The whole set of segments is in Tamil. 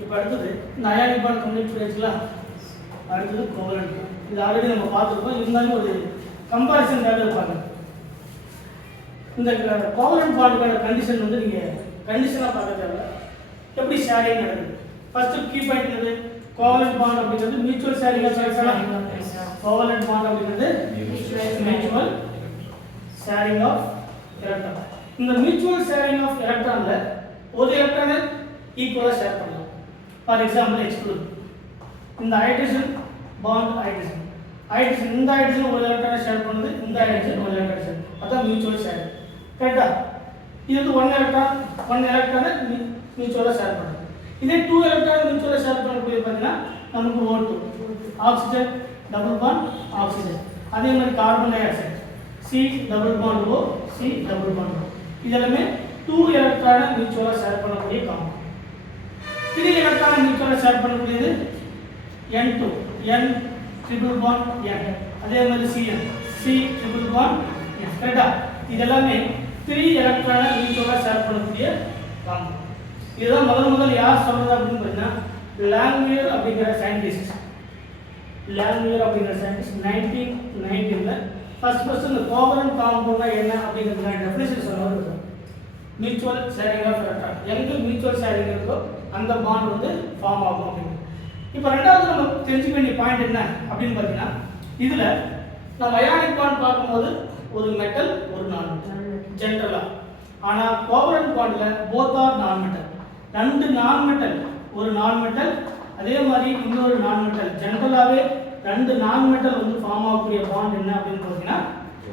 இப்போ அடுத்தது இந்த அயானிக் பாண்ட் கம்ப்ளீட் பண்ணியாச்சுங்களா? அடுத்தது கோவலன்ட். இது ஆல்ரெடி நம்ம பார்த்துருக்கோம், இருந்தாலும் ஒரு கம்பாரிசன் தேவை இருப்பாங்க. இந்த கோவலன்ட் பாண்டுக்கான கண்டிஷன் வந்து நீங்கள் கண்டிஷனாக பார்க்க தேவை. எப்படி ஷேரிங் நடக்குது? ஃபர்ஸ்ட் கீ பாயிண்ட் என்னது? கோவலன்ட் பாண்ட் அப்படிங்கிறது mutual sharing of electron. Covalent bond அப்படிங்கிறது மியூச்சுவல் ஷேரிங் ஆஃப் எலக்ட்ரான். இந்த மியூச்சுவல் ஷேரிங் ஆஃப் எலக்ட்ரான்ல ஒரு எலக்ட்ரானை ஈக்குவலாக ஷேர் பண்ணலாம். ஃபார் எக்ஸாம்பிள் எக்ஸ்க்ளூட் இந்த ஹைட்ரஜன் பாண்ட் ஹைட்ரஜன் இந்த ஹைட்ரஜன் ஒரு எலக்ட்ரானை ஷேர் பண்ணுது, இந்த ஹைட்ரஜன் ஒரு எலக்ட்ரானை ஷேர், அதான் மியூச்சுவல் ஷேரிங். கரெக்டா? இது வந்து ஒன் எலக்ட்ரானை மியூச்சுவலாக ஷேர் பண்ணுது. இதே 2 எலக்ட்ரான் மியூச்சுவலாக ஷேர் பண்ணக்கூடிய பார்த்தீங்கன்னா நமக்கு O2 oxygen double bond oxygen. அதே மாதிரி carbon di oxide C double bond O C double bond O. இதெல்லாமே 2 எலக்ட்ரானை மியூச்சுவலாக ஷேர் பண்ணக்கூடிய காம்பவுண்ட். 3 எலக்ட்ரானை மியூச்சுவலாக ஷேர் பண்ணக்கூடியது N2 N triple bond N. அதே மாதிரி Cn C triple bond N. கரெக்டா? இதெல்லாமே 3 எலக்ட்ரானை மியூச்சுவலாக ஷேர் பண்ணக்கூடிய காம்பவுண்ட். இதுதான் முதல் யார் சொல்றது அப்படின்னு பார்த்தீங்கன்னா லாங்மியர் அப்படிங்கிற சயின்டிஸ்ட் 1919ல ஃபர்ஸ்ட் இந்த கோவலன்ட் காம்பவுண்ட்னா என்ன அப்படிங்கிறதுக்கான டெஃபினிஷன் சொல்லுவாங்க. Mutual sharing of electron. எங்க மியூச்சுவல் ஷேரிங் இருக்கோ அந்த பாண்ட் வந்து ஃபார்ம் ஆகும் அப்படின்னு. இப்போ ரெண்டாவது நம்ம தெரிஞ்சுக்க வேண்டிய பாயிண்ட் என்ன அப்படின்னு பார்த்தீங்கன்னா இதுல நம்ம அயானிக் பாண்ட் பார்க்கும்போது ஒரு மெட்டல் ஒரு நான் மெட்டல் ஜெனரலா. ஆனா கோவலன்ட் பாண்ட்ல போத் ஆர் நான் மெட்டல். ரெண்டு நான் மெட்டல், ஒரு நான் மெட்டல் அதே மாதிரி இன்னொரு நான் மெட்டல். ஜெனரலாவே ரெண்டு நான் மெட்டல் வந்து ஃபார்ம் ஆகக்கூடிய பாண்ட் என்ன அப்படின்னு பார்த்தீங்கன்னா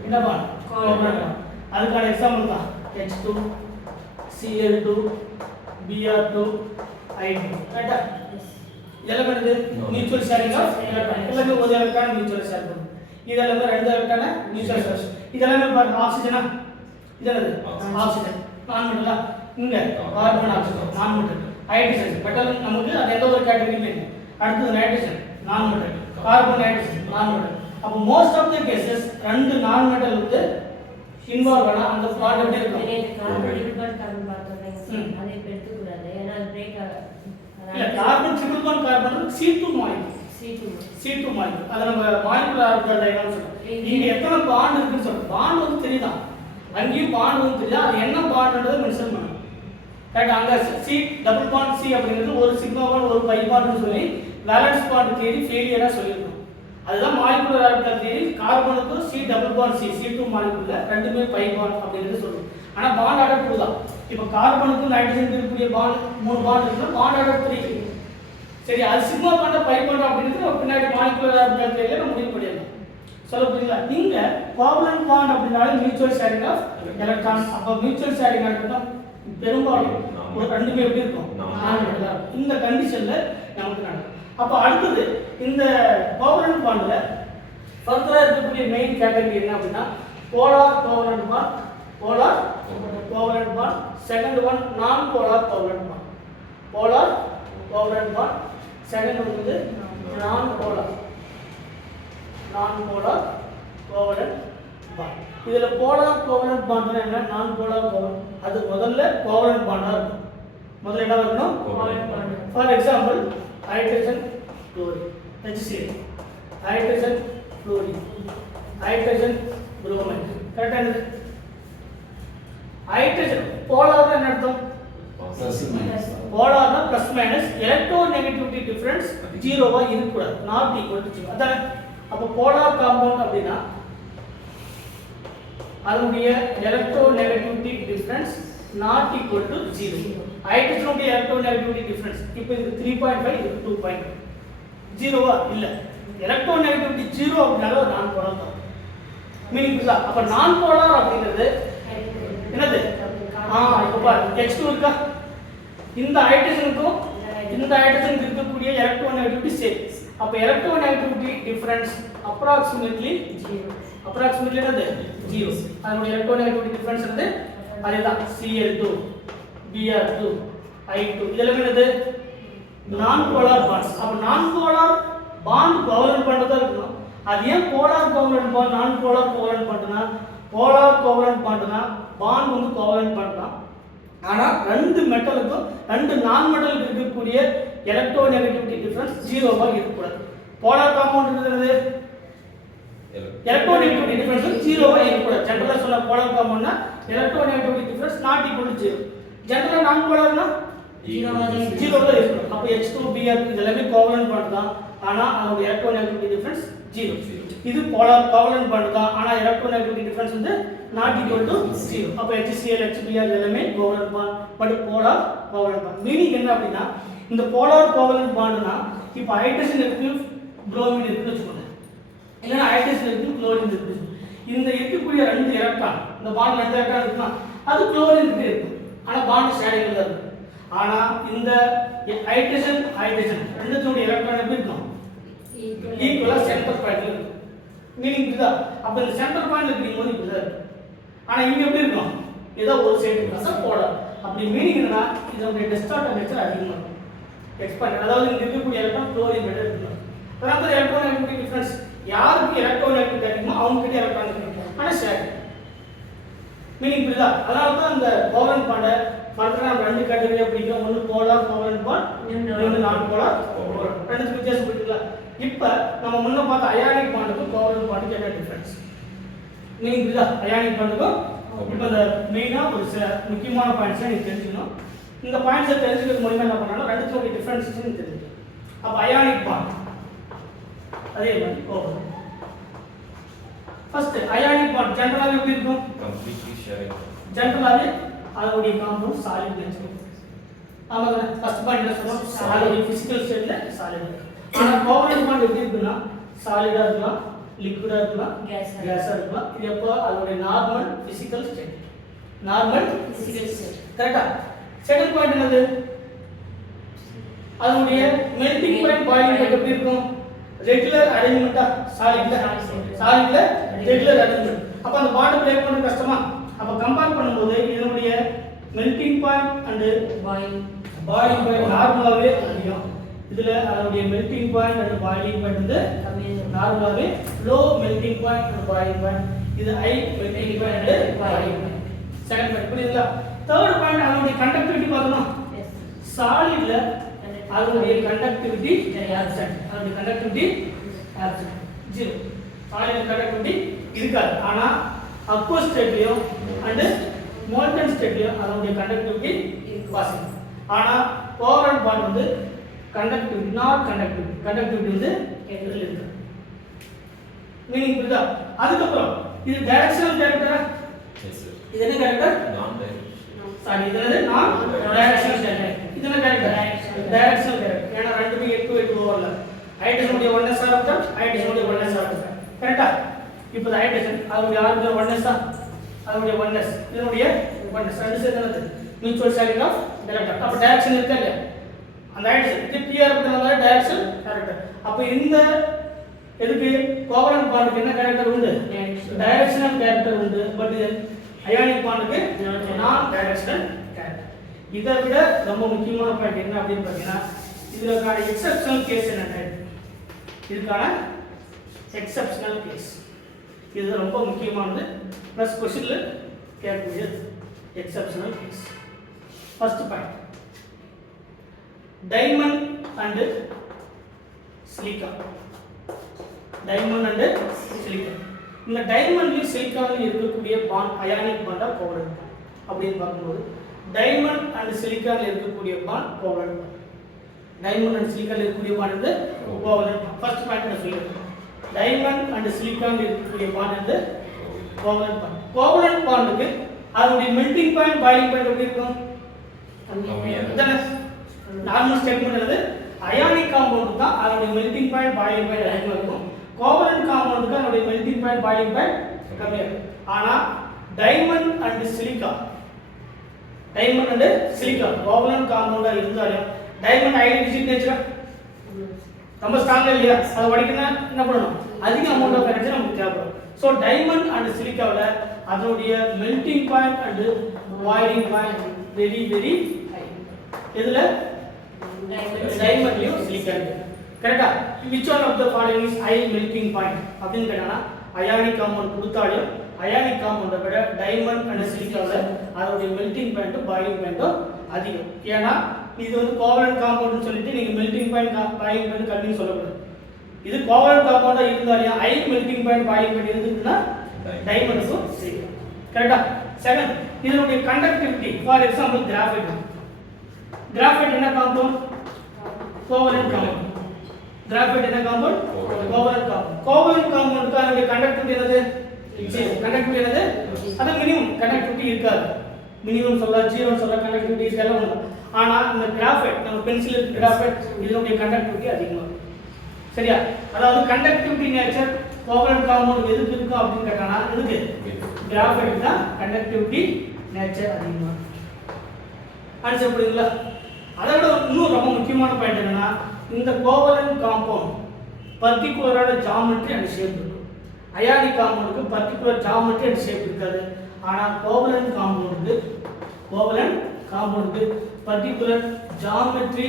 என்ன பாண்ட்? Covalent bond. அதுக்கான எக்ஸாம்பிள் தான் H2 Cl2 Br2 I2. கரெக்ட்டா? இதெல்லாம் என்னது? Mutual sharing of electron. எல்லாமே ஒரு எலக்ட்ரான் மியூச்சுவல் ஷேர் பண்ணும். இதெல்லாம் ரெண்டு எலக்ட்ரானை மியூச்சுவல் ஷேர். இதெல்லாம் பாருங்க ஆக்சிஜனா? இதென்னது? ஆக்சிஜன். நான் மெட்டலா? இங்க கார்பன் ஆக்சைடு நான் மெட்டல். ஹைட்ரஜன் மெட்டல் நமக்கு அது எந்த ஒரு கேட்டகரியில இல்லை. அடுத்து நைட்ரஜன் நான் மெட்டல், கார்பன் நைட்ரஜன் நான் மெட்டல். அப்போ மோஸ்ட் ஆஃப் தி கேसेस ரெண்டு நான் மெட்டல் வந்து இன்வால்வ் ஆனா அந்த பாண்ட் எப்படி இருக்கும்? கார்பன் ட்ரிபிள் கார்பன் பார்த்தோம். அதை எடுத்து கூடாது. ஏன்னா அது பிரேக் இல்ல carbon triple bond carbon C2 molecule. C2 molecule. அத நம்ம மாலிகுலர் ஆர்பிட்டல் டயக்ராம் சொல்றோம். இங்க எத்தனை பாண்ட் இருக்குன்னு சொல்றோம். பாண்ட் வந்து தெரியுதா? அங்கேயும் பாண்ட் வந்து தெரியுதா? அது என்ன பாண்ட்ன்றதை மென்ஷன் பண்ணணும். கரெக்ட்? அங்க C டபுள் பாண்ட் C அப்படிங்கிறது ஒரு சிக்மா பாண்ட் ஒரு பை பாண்ட்னு சொல்லி வேலன்ஸ் பாண்ட் தியரி ஃபெயிலியரா சொல்லிருக்கோம். அதுதான் மாலிகுலர் ஆர்பிட்டல் தியரி. கார்பனுக்கு C double bond C C2 மாலிகுல்ல ரெண்டுமே பை பாண்ட் அப்படிங்கிறது சொல்றோம். ஆனா பாண்ட் ஆர்டர் 2 தான். இப்போ கார்பனுக்கு நைட்ரஜனுக்கு இருக்கக்கூடிய பாண்ட் 3 பாண்ட் இருக்குன்னா பாண்ட் ஆர்டர் 3. சரி, அது சிக்மா பாண்ட் பை பாண்ட் அப்படிங்கிறது பின்னாடி மாலிகுலர் ஆர்பிட்டல் தியரியில நம்ம முடிவு பண்ணிடலாம். சொல்ல புரியுதா? நீங்க கோவலன்ட் பாண்ட் அப்படினாலே மியூச்சுவல் ஷேரிங் ஆஃப் எலக்ட்ரான். அப்ப மியூச்சுவல் ஷேரிங் ஆகட்டும் பெரும்பாலும் ஒரு ரெண்டுமே எப்படி இருக்கும்? நான் மெட்டலா இருக்கும். இந்த கண்டிஷன்ல நமக்கு நடக்கும். அப்ப அடுத்தது இந்த கோவலன்ட் பாண்ட்ல ஃபர்தரா இருக்கக்கூடிய மெயின் கேட்டகரி என்ன அப்படின்னா polar covalent bond, polar covalent bond. Second one non polar covalent bond. Polar covalent bond. Second one வந்து நான் போலார் கோவலன்ட் பாண்ட். இதுல போலார் கோவலன்ட் பாண்ட்னா என்ன? நான் போலார் கோவலன்ட் அது முதல்ல கோவலன்ட் பாண்டா இருக்கும். முதல்ல என்ன வரணும்? Covalent bond. For example hydrogen chlorine HCl, hydrogen chlorine, hydrogen bromine. கரெக்ட்டா? இது ஹைட்ரஜன் போலார்னா என்ன அர்த்தம்? போலார்னா பிளஸ் மைனஸ் எலக்ட்ரோநெகட்டிவிட்டி டிஃபரன்ஸ் ஜீரோவா இருக்க கூடாது. Not equal to 0. அதானே? அப்ப போலார் காம்பவுண்ட் அப்படினா அதனுடைய electronegativity difference not equal to 0. ஹைட்ரஜனுடைய எலக்ட்ரோநெகட்டிவிட்டி டிஃபரன்ஸ் இப்போ இது 3.5 இது 2.5. ஜீரோவா இல்ல. எலக்ட்ரோநெகட்டிவிட்டி 0 அப்படினால நான் போலார் தான். மீனிங் புரியுதா? அப்ப நான் போலார் அப்படிங்கிறது என்னது? இப்போ பாரு H2 இருக்கா? இந்த ஹைட்ரஜனுக்கும் இந்த ஹைட்ரஜனுக்கு இருக்கக்கூடிய எலக்ட்ரோநெகட்டிவிட்டி சேம். அப்ப எலக்ட்ரோநெகட்டிவிட்டி டிஃபரன்ஸ் அப்ராக்ஸிமேட்லி 0. அப்ராக்ஸிமேட்லி என்னது? 0. அதனுடைய எலக்ட்ரோநெகட்டிவிட்டி டிஃபரன்ஸ் வந்து அதுதான் Cl2 Br2 I2. இதெல்லாம் என்னது? நான் போலார் பாண்ட்ஸ். அப்ப நான் போலார் பாண்ட் கோவலன்ட் பாண்ட் தான் இருக்கணும். அது ஏன் polar covalent bond non polar covalent பாண்ட்னா போலார் கோவலன்ட் பாண்ட்னா பாண்ட் வந்து கோவலன்ட் பாண்ட் தான். ஆனா ரெண்டு மெட்டலுக்கும் ரெண்டு நான் மெட்டலுக்கு இருக்கக்கூடிய எலக்ட்ரோநெகட்டிவிட்டி டிஃபரன்ஸ் ஜீரோவா இருக்கக்கூடாது. போலார் காம்பவுண்ட் என்னது எலக்ட்ரோநெகட்டிவிட்டி டிஃபரன்ஸ் ஜீரோவா இருக்கக்கூடாது. ஜெனரலா சொன்ன போலார் காம்பவுண்ட்னா electronegativity difference not equal to 0. ஜெனரலா நான் போலார்னா ஜீரோவா இருக்கணும். அப்ப H2Br இதெல்லாமே கோவலன்ட் பாண்ட் தான், ஆனா அதோட எலக்ட்ரோநெகட்டிவிட்டி டிஃபரன்ஸ் 0. இது போலார் கோவலன்ட் பாண்ட் தான், ஆனா எலக்ட்ரோநெகட்டிவிட்டி டிஃபரன்ஸ் வந்து நாட் ஈக்குவல் டு 0. அப்ப HCl HBr இதெல்லாமே covalent bond, but polar covalent bond. Meaning என்ன அப்படினா இந்த போலார் கோவலன்ட் பாண்ட்னா இப்போ ஹைட்ரஜன் இருக்கு புரோமின் இருக்குன்னு வெச்சுக்கோங்க, இல்லனா ஹைட்ரஜன் இருக்கு குளோரின் இருக்கு. இந்த இருக்கக்கூடிய ரெண்டு எலக்ட்ரான் இந்த பாண்ட்ல எந்த எலக்ட்ரான் இருக்குன்னா அது குளோரின் கிட்ட இருக்கும், ஆனா பாண்ட் ஷேரிங்ல தான் இருக்கும். ஆனா இந்த ஹைட்ரஜன் ரெண்டுத்தோட எலக்ட்ரான் எப்படி இருக்கும் ஈக்குவலா சென்டர் பாயிண்ட்ல இருக்கும். மீனிங் இதுதான். அப்ப இந்த சென்டர் பாயிண்ட்ல இருக்கும்போது இப்படிதான் இருக்கும், ஆனா இங்க எப்படி இருக்கும் ஏதோ ஒரு சைடு இருக்கும் போலார். அப்படி மீனிங் என்னன்னா இதோட டிஸ்டார்ட் நேச்சர் அதிகமா இருக்கும், எக்ஸ்பேண்ட். அதாவது இங்க இருக்கக்கூடிய எலக்ட்ரான் குளோரின் கிட்ட இருக்கும். அதாவது எலக்ட்ரோநெகட்டிவிட்டி டிஃபரன்ஸ் யாருக்கு எலக்ட்ரோநெகட்டிவிட்டி அதிகமோ அவங்க கிட்ட எலக்ட்ரான் இருக்கும், ஆனா ஷேர். மீனிங் புரியுதா? அதனால தான் இந்த கோவலன்ட் பாண்ட மறந்துட்டா நம்ம ரெண்டு கேட்டகரியா பிரிக்கிறோம். ஒன்னு போலார் கோவலன்ட் பாண்ட், இன்னொன்னு நான் போலார் கோவலன்ட். ரெண்டு வித்தியாசம் புரியுதுங்களா? இப்போ நம்ம முன்ன பார்த்த அயானிக் பாண்டுக்கும் கோவலன்ட் பாண்டுக்கும் என்ன டிஃபரன்ஸ் மீனிங் புரியுதா? அயானிக் பாண்டுக்கும் இப்போ இந்த மெயினா ஒரு சில முக்கியமான பாயிண்ட்ஸ் நீங்க தெரிஞ்சுக்கணும். இந்த பாயிண்ட்ஸை தெரிஞ்சுக்கிறது மூலமா என்ன பண்ணாலும் ரெண்டுத்தோட டிஃபரன்ஸ் தெரிஞ்சுக்கணும். அப்ப அயானிக் பாண்ட் அதே மாதிரி கோவலன்ட். ஃபர்ஸ்ட் அயானிக் பாண்ட் ஜெனரலாவே எப்படி இருக்கும்? Completely sharing. ஜெனரலாவே அதோட காம்பவுண்ட் சாலிட் நேச்சர். ஆமாங்க, ஃபர்ஸ்ட் பாயிண்ட் என்ன சொன்னோம்? சாலிட் பிசிக்கல் ஸ்டேட்ல சாலிட். ஆனா கோவலன்ட் பாண்ட் எப்படி இருக்குன்னா சாலிடா இருக்கலாம், லிக்விடா இருக்கலாம், கேஸா இருக்கலாம். இது எப்போ அதோட normal physical state. Normal physical state கரெக்ட்டா? செகண்ட் பாயிண்ட் என்னது? அதோட மெல்டிங் பாயிண்ட் பாயிலிங் பாயிண்ட் எப்படி இருக்கும்? ரெகுலர் அரேஞ்ச்மென்ட்டா சாலிட்ல ரெகுலர் அரேஞ்ச்மென்ட். அப்ப அந்த பாண்ட் பிரேக் பண்ண கஷ்டமா? அப்ப கம்பேர் பண்ணும்போது இதனுடைய melting point and boiling point நார்மலாவே அதிகம். இதுல அதனுடைய melting point and boiling point வந்து நார்மலாவே low melting point and boiling point. இது high melting point and boiling point. Second point புரியுதுங்களா? தேர்ட் பாயிண்ட் அதனுடைய கண்டக்டிவிட்டி பார்க்கணும். சாலிட்ல அதனுடைய கண்டக்டிவிட்டி ஆப்சென்ட். அதனுடைய கண்டக்டிவிட்டி ஆப்சென்ட் 0. சாலிட் கண்டக்டிவிட்டி இருக்காது. ஆனா அக்வஸ் ஸ்டேட்லயும் அண்ட் மோல்டன் ஸ்டேட்லயும் அதனுடைய கண்டக்டிவிட்டி பாசிட்டிவ். ஆனா கோவலன்ட் பாண்ட் வந்து கண்டக்டிவிட்டி நாட் கண்டக்டிவிட்டி வந்து இருக்கு. மீனிங் புரியுதா? அதுக்கப்புறம் இது டைரக்ஷனல் கேரக்டரா? Yes sir. இது என்ன கேரக்டர்? நான் டைரக்ஷனல். சாரி, இது என்னது? நான் டைரக்ஷனல் கேரக்டர். இது என்ன கேரக்டர்? Directional character. ஏன்னா ரெண்டுமே 8 ஓவர்ல ஹைட்ரஜன் உடைய 1s ஆர்பிட்டால் ஹைட்ரஜன் உடைய 1s ஆர்பிட்டால் கரெக்ட்டா? இப்போ ஹைட்ரஜன் அதோட ஆர்பிட்டால் 1s அதோட 1s இதனுடைய 1s ரெண்டு சேர்ந்தது மியூச்சுவல் ஷேரிங் ஆஃப் எலக்ட்ரான். அப்ப டைரக்ஷன் இருக்கா இல்லையா? அந்த ஹைட்ரஜன் இது p ஆர்பிட்டால்னால டைரக்ஷன் கேரக்டர். அப்ப இந்த எதுக்கு கோவலன்ட் பாண்டுக்கு என்ன கேரக்டர் உண்டு? டைரக்ஷனல் கேரக்டர் உண்டு. பட் அயானிக் பாண்டுக்கு நான் டைரக்ஷனல் கேரக்டர். இதை விட ரொம்ப முக்கியமான பாயிண்ட் என்ன அப்படின்னு பார்த்தீங்கன்னா இதுக்கான எக்ஸெப்ஷனல் கேஸ் என்ன? இதுக்கான எக்ஸெப்ஷனல் கேஸ் இது ரொம்ப முக்கியமானது. ப்ளஸ் கொஸ்டின்ல கேட்கக்கூடியது exceptional case. First point diamond and silica. Diamond and silica. இந்த டைமண்ட்லயும் சிலிக்காவிலும் இருக்கக்கூடிய பாண்ட் அயானிக் பாண்டா கோவலன்ட் பாண்ட் அப்படின்னு பார்க்கும்போது டைமண்ட் அண்ட் சிலிக்காவில் இருக்கக்கூடிய bond covalent bond. Diamond and சிலிக்காவில் இருக்கக்கூடிய பாண்ட் வந்து கோவலன்ட் பாண்ட். ஃபர்ஸ்ட் பாயிண்ட் நான் சொல்லிடுறேன். டைமண்ட் அண்ட் சிலிக்காவில் இருக்கக்கூடிய பாண்ட் வந்து கோவலன்ட் பாண்ட். கோவலன்ட் பாண்டுக்கு அதனுடைய மெல்டிங் பாயிண்ட் பாயிலிங் பாயிண்ட் எப்படி இருக்கும்? இதானே நார்மல் ஸ்டேட்மெண்ட் என்னது? அயானிக் காம்பவுண்ட் தான் அதனுடைய மெல்டிங் பாயிண்ட் பாயிலிங் பாயிண்ட் அதிகமாக இருக்கும். கோவலன்ட் காம்பவுண்டுக்கு அதனுடைய மெல்டிங் பாயிண்ட் பாயிலிங் பாயிண்ட் கம்மியாக இருக்கும். ஆனா டைமண்ட் அண்ட் சிலிக்கா கோவலன்ட் காம்பவுண்டா இருந்தாலும் டைமண்ட் ஐடென்டிட்டி நேச்சர் ரொம்ப ஸ்ட்ராங்கா இல்லையா? அதை உடைக்கணும் என்ன பண்ணணும்? அதிக அமௌண்ட் ஆஃப் எனர்ஜி நமக்கு தேவைப்படும். ஸோ டைமண்ட் அண்ட் சிலிக்காவில் அதனுடைய melting point and boiling point very very high. இதுல டைமண்ட்லயும் சிலிக்கா இருக்கு கரெக்டா? Which one of the following is high melting point அப்படின்னு கேட்டானா அயானிக் காம்பவுண்ட் கொடுத்தாலும் அயானிக் காம்பவுண்டை விட டைமண்ட் அண்ட் சிலிக்காவில் அதனுடைய மெல்டிங் பாயிண்ட்டும் பாயிலிங் பாயிண்ட்டும் அதிகம். ஏன்னா இது வந்து கோவலன்ட் காம்பவுண்ட்னு சொல்லிட்டு நீங்கள் மெல்டிங் பாயிண்ட் பாயிலிங் பாயிண்ட் கம்மின்னு சொல்லக்கூடாது. இது கோவலன்ட் காம்பவுண்டாக இருந்தாலே high melting point boiling point இருந்துச்சுன்னா டைமண்ட்ஸும் செய்யலாம். கரெக்டா? செகண்ட், இதனுடைய conductivity. For example graphite. Graphite என்ன காம்பவுண்ட்? Covalent compound. கிராஃபைட் என்ன காம்பவுண்ட்? Covalent compound. கோவலன்ட் காம்பவுண்டுக்கு அதனுடைய கண்டக்டிவிட்டி என்னது? கண்டக்டிவிட்டி என்னது? அது மினிமம் கண்டக்டிவிட்டி இருக்காது. மினிமம் சொல்ல, ஜீரோ சொல்ல, கண்டக்டிவிட்டி எல்லாம் உண்டு. ஆனால் இந்த கிராஃபைட், நம்ம பென்சில் கிராஃபைட், இதனுடைய கண்டக்டிவிட்டி அதிகமாக இருக்கும். சரியா? அதாவது கண்டக்டிவிட்டி நேச்சர் கோவலன்ட் காம்பவுண்ட் எதுக்கு இருக்கும் அப்படின்னு கேட்டானா, எதுக்கு? கிராஃபைட் தான் கண்டக்டிவிட்டி நேச்சர் அதிகமாக இருக்கும். ஆன்சர் புரியுங்களா? அதை விட இன்னும் ரொம்ப முக்கியமான பாயிண்ட் என்னன்னா, இந்த கோவலன்ட் காம்பவுண்ட் பர்டிகுலரான ஜாமெட்ரி அண்ட் ஷேப் இருக்கும். அயானிக் காம்பவுண்டுக்கு பர்டிகுலர் ஜாமெட்ரி அண்ட் ஷேப் இருக்காது. ஆனால் கோவலன்ட் காம்பவுண்டுக்கு particular geometry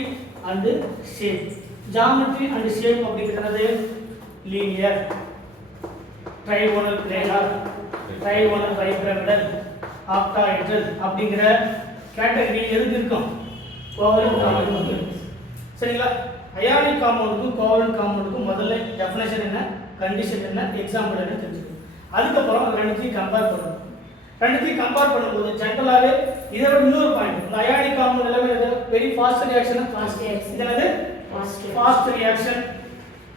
and shape. Geometry and shape அப்படிங்கிறது linear, trigonal planar, trigonal bipyramidal, octahedral அப்படிங்கிற கேட்டகரி எதுக்கு இருக்கும்? கோவலன்ட் காம்பவுண்டுக்கு. சரிங்களா? அயானிக் காம்பவுண்டுக்கும் கோவலன்ட் காம்பவுண்டுக்கும் முதல்ல டெஃபினேஷன் என்ன, கண்டிஷன் என்ன, எக்ஸாம்பிள் என்ன தெரிஞ்சுக்கணும். அதுக்கப்புறம் ரெண்டுத்தையும் கம்பேர் பண்ணணும். ரெண்டுத்தையும் கம்பேர் பண்ணும்போது ஜென்ரலாகவே இதை விட இன்னொரு பாயிண்ட், இந்த அயானிக் காம்பவுண்ட் எல்லாமே வெரி ஃபாஸ்ட் ரியாக்ஷன். இது என்னது? Fast reaction.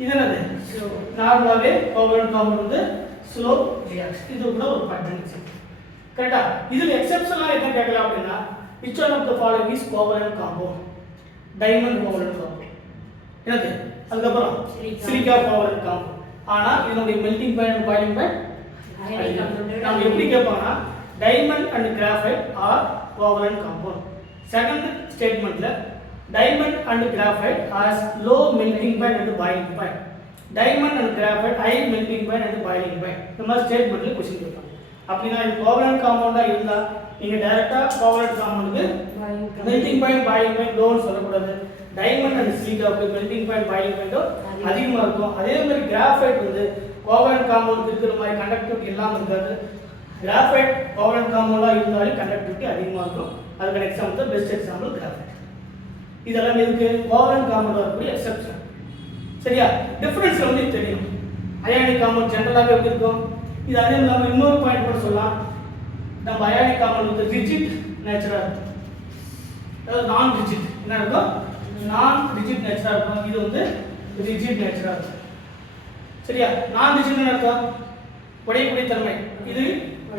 இது என்னது? நார்மலாகவே கோவலன்ட் காம்பவுண்ட் வந்து ஸ்லோ ரியாக்ஷன். இது கூட ஒரு பாயிண்ட். கரெக்டா? இதில் எக்ஸெப்ஷனாக என்ன கேட்கலாம் அப்படின்னா, which one of the following is covalent compound? Diamond covalent compound என்னது? அதுக்கப்புறம் சிலிக்கா கோவலன்ட் காம்பவுண்ட். ஆனால் இதனுடைய மெல்டிங் பாயிண்ட் பாயிலிங் பாயிண்ட் நம்ம எப்படி கேட்பாங்கன்னா, diamond and graphite are covalent compound. Second ஸ்டேட்மெண்ட்ல diamond and graphite are low melting point and boiling point, diamond and graphite high melting point and boiling point. இந்த மாதிரி ஸ்டேட்மெண்ட்ல கொஸ்டின் கேட்பாங்க. அப்படின்னா இது கோவலன்ட் காம்பவுண்டா இருந்தா நீங்க டைரக்டா கோவலன்ட் காம்பவுண்டுக்கு மெல்டிங் பாயிண்ட் பாயிலிங் பாயிண்ட் லோன்னு சொல்லக்கூடாது. டைமண்ட் அண்ட் சிலிக்காவுக்கு மெல்டிங் பாயிண்ட் பாயிலிங் பாயிண்ட்டும் அதிகமாக இருக்கும். அதே மாதிரி கிராஃபைட் வந்து கோவலன்ட் காம்பவுண்ட் இருக்கிற மாதிரி கண்டக்டிவிட்டி இல்லாமல் இருக்காது. கிராஃபைட் கோவலன்ட் காம்பவுண்டாக இருந்தாலும் கண்டக்டிவிட்டி அதிகமாக இருக்கும். அதுக்கான எக்ஸாம்பிள் பெஸ்ட் எக்ஸாம்பிள் கிராஃபைட். இதெல்லாம் எதுக்கு? கோவலன்ட் காம்பவுண்ட் வரக்கூடிய எக்ஸெப்ஷன். சரியா? டிஃபரன்ஸ் வந்து தெரியும். அயானிக் காம்பவுண்ட் ஜென்ரலாகவே எப்படி இருக்கும்? இது அதே இல்லாமல் இன்னொரு பாயிண்ட் கூட சொல்லலாம். நம்ம அயானிக் காம்பவுண்ட் வந்து ரிஜிட் நேச்சராக இருக்கும். அதாவது நான் ரிஜிட் என்ன இருக்கும்? நான் ரிஜிட் நேச்சராக இருக்கும். இது வந்து ரிஜிட் நேச்சராக இருக்கும். சரியா? நான் ரிஜிட் அர்த்தம் உடையக்கூடிய தன்மை. இது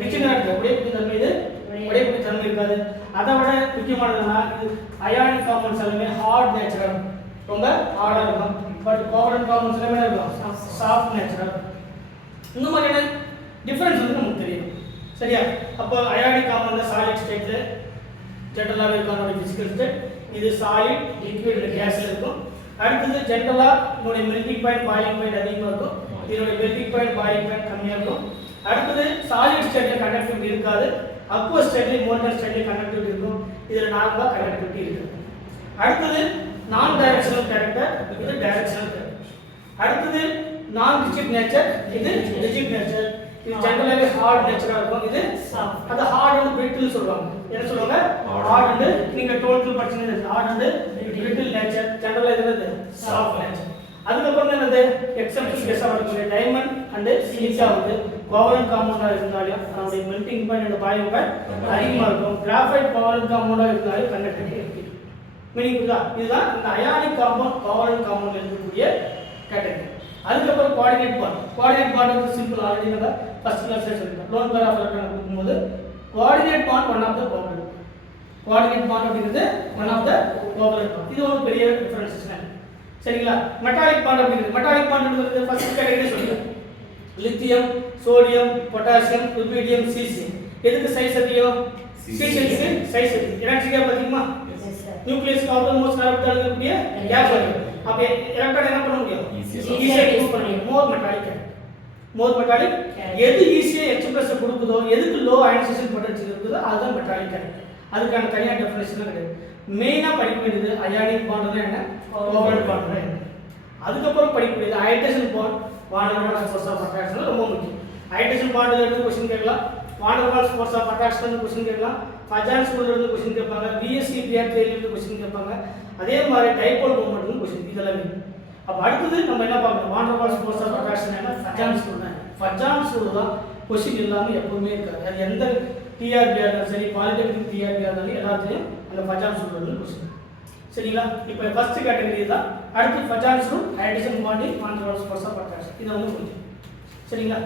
ரிஜிட் அர்த்தம் உடையக்கூடிய தன்மை. இது உடையக்கூடிய தன்மை இருக்காது. அதை விட முக்கியமானதுன்னா, இது அயானிக் காம்பவுண்ட்ஸ் எல்லாமே ஹார்ட் நேச்சராக இருக்கும். ரொம்ப ஹார்டாக இருக்கும். பட் கோவலன்ட் காம்பவுண்ட்ஸ் எல்லாமே இருக்கும் சாஃப்ட் நேச்சராக இருக்கும். இந்த மாதிரியான டிஃபரன்ஸ் வந்து நமக்கு தெரியும். சரியா? அப்போ அயானிக் காம்பவுண்ட்ல சாலிட் ஸ்டேட்ல ஜென்ரலாகவே இருக்கும் அதோட பிசிக்கல் ஸ்டேட். இது சாலிட், லிக்விட், கேஸ்ல இருக்கும். அடுத்தது ஜென்ரலா இதோட மெல்டிங் பாயிண்ட் பாயிலிங் பாயிண்ட் அதிகமாக இருக்கும். இதோட மெல்டிங் பாயிண்ட் பாயிலிங் பாயிண்ட் கம்மியாக இருக்கும். அடுத்தது சாலிட் ஸ்டேட்ல கண்டக்டிவிட்டி இருக்காது. அக்வஸ் ஸ்டேட்ல மோல்டன் ஸ்டேட்ல கண்டக்டிவிட்டி இருக்கும். இதுல நார்மலா கண்டக்டிவிட்டி இருக்கு. அடுத்தது நான் டைரக்ஷனல் கேரக்டர், இது டைரக்ஷனல் கேரக்டர். அடுத்தது நான் ரிஜிட் நேச்சர், இது ரிஜிட் நேச்சர். இது ஜெனரலாவே ஹார்ட் நேச்சரா இருக்கும். இது சாஃப்ட். அது ஹார்ட் அண்ட் பிரிட்டில் சொல்வாங்க. என்ன சொல்வாங்க? ஹார்ட் அண்ட் நீங்க டோட்டல் படிச்சீங்க ஹார்ட் அண்ட் பிரிட்டில் நேச்சர். ஜெனரலா இது சாஃப்ட் நேச்சர். அதுக்கப்புறம் என்னது? எக்ஸெப்ஷன் கேஸா வருது. டைமண்ட் அண்ட் சிலிக்கா வந்து கோவலன்ட் காம்பவுண்டா இருந்தாலும் அதோட melting point and boiling point அதிகமாக இருக்கும். கிராஃபைட் கோவலன்ட் காம்பவுண்டா இருந்தாலும் கண்டக்டிவிட்டி இருக்கு. மீனிங் இதுதான் இந்த அயானிக் காம்பவுண்ட் கோவலன்ட் காம்பவுண்ட் இருக்கக்கூடிய கேட்டகரி. அதுக்கப்புறம் கோஆர்டினேட் பாண்ட். கோஆர்டினேட் பாண்ட் வந்து சிம்பிள். ஆல்ரெடி நம்ம ஃபர்ஸ்ட் கிளாஸ்ல சொல்லிட்டோம். லோன் பேர் ஆஃப் எலக்ட்ரான் கொடுக்கும்போது coordinate bond one of the covalent. Coordinate bond அப்படிங்கிறது one of the covalent bond. இது ஒரு பெரிய டிஃபரன்ஸ். சரிங்களா? மெட்டாலிக் பாண்ட் அப்படிங்கிறது மெட்டாலிக் பாண்ட் ஃபர்ஸ்ட் கேட்டகரி சொல்லுங்க. Lithium, sodium, potassium, rubidium, caesium. எதுக்கு சைஸ் அதிகம்? சீசியம்க்கு சைஸ் அதிகம். எலக்ட்ரிக்கா பாத்தீங்களா? நியூக்ளியஸ் ஆல்மோஸ்ட் ஆர்பிட்டால் இருக்கக்கூடிய கேப் இருக்கு. அப்ப எலக்ட்ரான் என்ன பண்ண முடியும்? ஈஸியா யூஸ் பண்ண முடியும். மோர் மெட்டாலிக். எது ஈஸியா எக்ஸ்பிரஸ் கொடுக்குதோ, எதுக்கு லோ அயனைசேஷன் பொட்டன்ஷியல் இருக்குதோ அதுதான் மெட்டாலிக் கேரக்டர். அதுக்கான தனியா டெஃபினிஷன் கிடையாது. மெயினா படிக்க வேண்டியது அயானிக் பாண்ட்னா என்ன, கோவலன்ட் பாண்ட்னா என்ன. அதுக்கப்புறம் படிக்க வேண்டியது hydrogen bond, van der Waals force of attraction ரொம்ப முக்கியம். ஹைட்ரஜன் பாண்ட்ல இருந்து क्वेश्चन கேட்கலாம். Van der Waals force of attraction question கேட்கலாம். ஃபஜான்ஸ் இருந்து கொஸ்டின் கேட்பாங்க, பிஎஸ்சி பிஆர்டிலேருந்து கொஸ்டின் கேட்பாங்க, அதே மாதிரி டைபோல் மூமெண்ட்லேருந்து கொஸ்டின் இதெல்லாம் இருக்கு. அப்போ அடுத்தது நம்ம என்ன பார்க்கணும், வாண்டர்பால்ஸ் ஃபோர்ஸ் ஆஃப் அட்ராக்ஷன் என்ன ஃபஜான்ஸ் தான். ஃபஜான்ஸ் தான் கொஸ்டின் இல்லாமல் எப்பவுமே இருக்காது. அது எந்த டிஆர்பியாக இருந்தாலும் சரி, பாலிடெக்னிக் டிஆர்பியாக இருந்தாலும் எல்லாத்துலேயும் அந்த ஃபஜான்ஸ் வந்து கொஸ்டின். சரிங்களா? இப்போ ஃபர்ஸ்ட் கேட்டகரி தான். அடுத்து Fajans hydrogen bonding van der Waals force of attraction இதை வந்து கொஞ்சம் சரிங்களா?